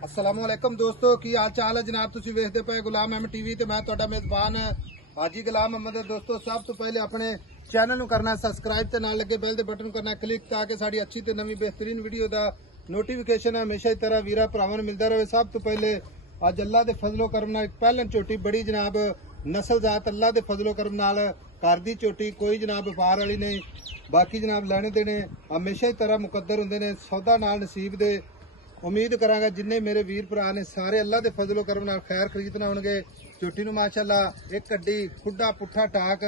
अस्सलामुअलैकुम दोस्तों की हाल चाल है जनाब। तुसीं वेखदे पे गुलाम अहमद टीवी ते मैं तुहाडा मेजबान हाजी गुलाम अहमद। दोस्तों सब तो पहले अपने चैनल नूं करना सबसक्राइब ते नाल लगे बेल दे बटन करना क्लिक ताकि साडी अच्छी ते नवी बेहतरीन वीडियो दा नोटिफिकेशन हमेशा की तरह वीरा भरावां नूं मिलदा रहे। सब तो पहले अज अल्लाह दे फजलो करम नाल पहलन झोटी बड़ी जनाब नस्ल जात अल्लाह दे फजलो करम नाल घर दी झोटी कोई जनाब व्यापार वाली नहीं। बाकी जनाब लैने देने हमेशा की तरह मुकद्दर हुंदे ने सौदा नाल नसीब दे। उम्मीद करांगा जिन्ने मेरे वीर भरा ने सारे अल्लाह दे फजलो करम नाल खैर खरीदना होणगे। झोटी नूं माशाअल्लाह एक कड्डी खुड्डा पुट्ठा टाक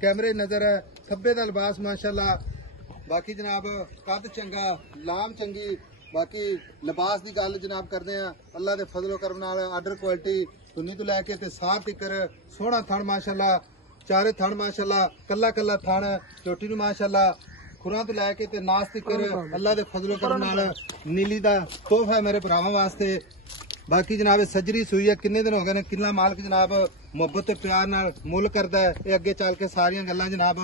कैमरे नजर है खब्बे दा लिबास माशाअल्लाह। बाकी जनाब कद चंगा लाम चंगी। बाकी लिबास की गल जनाब करते हैं अल्लाह के फजलो करम नाल आर्डर क्वालिटी धुनी तो लैके ते साफ तिकर सोहना थण माशाअल्लाह। चारे थण माशाअल्लाह कला कला थण झोटी नूं माशाअल्लाह खुरां तो लैके ते नास तिकर अल्लाह के फजलो करम नाल नीली दा तोहफा है मेरे भरावां वास्ते। बाकी जनाब सजरी सूई है किन्ने दिन हो गए ने किन्ना मालक जनाब मुहब्बत ते प्यार नाल मुल करदा है। ये अगे चल के सारियां गल्लां जनाब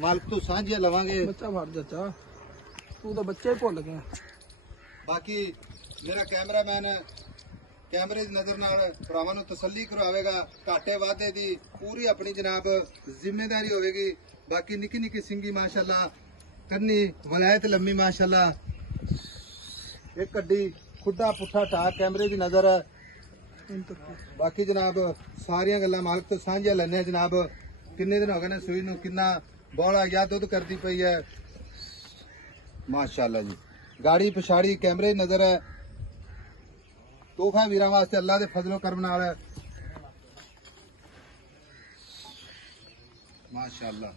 मालक तो सांझियां लवांगे। बच्चा मार चाचा तू तो बच्चे ही भुल गया। बाकी मेरा कैमरामैन कैमरे की नजर नाल भरावां नूं तसल्ली करवावेगा। घाटे वाधे दी पूरी अपनी जनाब जिम्मेदारी होगी। बाकी निकी निकी सिंगी माशाअल्लाह कन्नी वलायत लम्मी माशाअल्लाह एक कड्डी खुड्डा पुट्ठा टाक कैमरे की नजर है। बाकी जनाब सारियां गल्लां मालक तो सांझियां लैने जनाब किन्ने दिन हो गए ने सूई नूं किन्ना बौला या दुध करती पई है माशाअल्लाह जी। गाड़ी पिछाड़ी कैमरे की नजर है तोहफा वीरां वास्ते अल्लाह दे फजलो करम नाल माशाअल्लाह।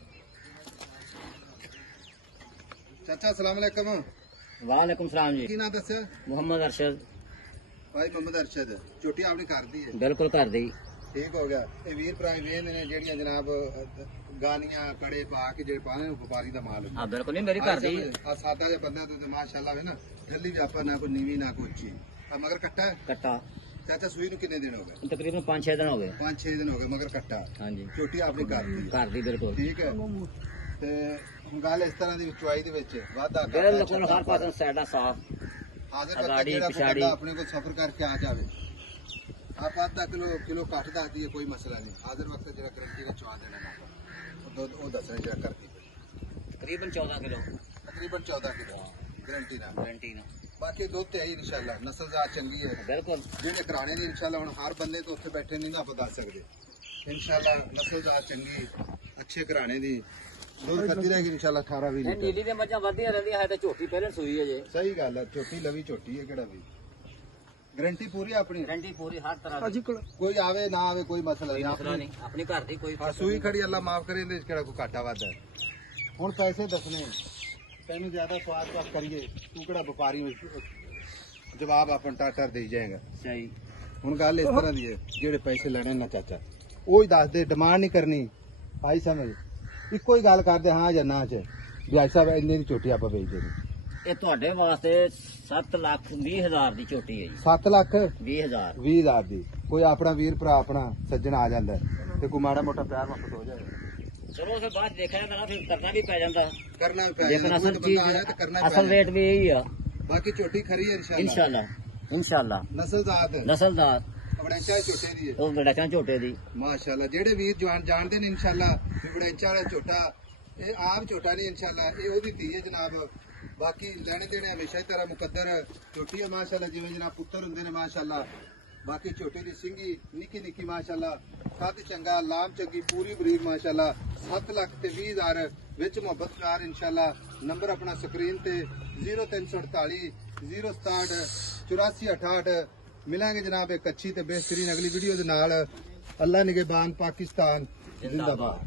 चाचा अस्सलाम वालेकुम। वालेकुम सलाम जी। की नाम दस्या? मोहम्मद अरशद। भाई मोहम्मद अरशद झोटी आपने कर दी है? बिल्कुल कर दी। ठीक हो गया। ये वीर भरा वेन ने जेड़ियां जनाब गानियां कड़े पा के जेड़े पाने व्यापारी दा माल हाँ बिल्कुल नहीं मेरी कर दी। सादा जे बंदा तो माशाअल्लाह है ना गली व्यापार ना कोई नीवी ना कोई उच्ची। मगर कट्टा है? कट्टा। चाचा सूई नूं कितने दिन हो गए? तकरीबन 5-6 दिन हो गए। 5-6 दिन हो गए मगर कट्टा। हाँ जी झोटी आपने कर दी बिल्कुल ठीक है। ते गल इस तरह की चुआई दे विच वाधा बिल्कुल हर पासों साइडां साफ हाजिर वक्त अपने को सफर करके आ जावे आप आधा किलो घट दस दी कोई मसला नहीं। हाजिर वक्त जरा गारंटी का चुआ देना वो दसना जरा करती तकरीबन 14 किलो गारंटी ना। बाकी दुध तो है इंशाल्लाह नस्ल जात चंगी है बिल्कुल जेडे घराने दी इंशाल्लाह हुण हर बंदे तो उत्थे बैठे नहीं ना आप दस सकते। इंशाल्लाह नस्ल जात चंगी अच्छे घराने दी दूध करती रहेगी इंशाल्लाह 18-20 लीटर। नीली दे मੱਝਾਂ ਵੱਧਦੀਆਂ ਰਹਿੰਦੀਆਂ ਹੈ ਤੇ ਝੋਟੀ ਪਹਿਲਾਂ ਸੂਈ ਹੈ ਜੇ। सही गल है छोटी लवी छोटी है केड़ा भी गारंटी पूरी अपनी गारंटी पूरी हर तरह दी। कोई आवे ना आवे कोई मसला नहीं अपनी घर दी कोई सूई खड़ी अल्लाह माफ करे इहदे च केड़ा कोई घाटा वाधा है। हुण पैसे दसने तेनू ज्यादा स्वाद पास करिए तू केड़ा व्यापारी जवाब अपन टाटर दे जाएगा। सही हुण गल इस तरह दी है जेड़े पैसे लेने ना चाचा वो ही दस दे डिमांड नहीं करनी आई समझ इको ही गल करदे हाँ या ना च भाई साहब इन्ने दी झोटी आप बेच देनी। ਇਹ ਤੁਹਾਡੇ ਵਾਸਤੇ 7,20,000 ਦੀ ਝੋਟੀ ਹੈ ਜੀ। 7,20,000 20,000 ਦੀ ਕੋਈ ਆਪਣਾ ਵੀਰ ਭਰਾ ਆਪਣਾ ਸੱਜਣ ਆ ਜਾਂਦਾ ਤੇ ਕੋਈ ਮਾੜਾ ਮੋਟਾ ਪਿਆਰ ਮੁਹੱਬਤ ਹੋ ਜਾਏ ਚਲੋ ਫਿਰ ਬਾਅਦ ਦੇਖਿਆ ਜਾਂਦਾ ਨਾ ਫਿਰ ਕਰਨਾ ਵੀ ਪੈ ਜਾਂਦਾ ਕਰਨਾ ਵੀ ਪੈ ਲੇਕਿਨ ਜਾਂਦਾ ਅਸਲ ਚੀਜ਼ ਅਸਲ ਰੇਟ ਵੀ ਇਹੀ ਆ। ਬਾਕੀ ਝੋਟੀ ਖਰੀ ਹੈ इंशाल्लाह नस्ल जात वड़ैचा झोटे दी है ਉਹ ਵੜੈਚਾਂ ਝੋਟੇ ਦੀ माशाअल्लाह जेड़े वीर जवान जानते ने इंशाल्लाह भी वड़ैचा वाला झोटा ये आप झोटा नहीं इंशाल्लाह ये ओदी धी है जनाब। बाकी लेने देने हमेशा की तरह मुकद्दर झोटी है माशाअल्लाह जिवें जनाब पुत्र हुंदे ने माशाअल्लाह। बाकी झोटी दी सिंगी निकी निकी माशाअल्लाह कद चंगा लाम चंगी पूरी बरीक माशाअल्लाह 7,20,000 विच मुहब्बत प्यार इंशाअल्लाह। नंबर अपना स्क्रीन ते 0348 067 8468 मिलेंगे जनाब एक अच्छी ते बेहतरीन अगली वीडियो दे नाल। अल्लाह निगहबान पाकिस्तान जिंदाबाद।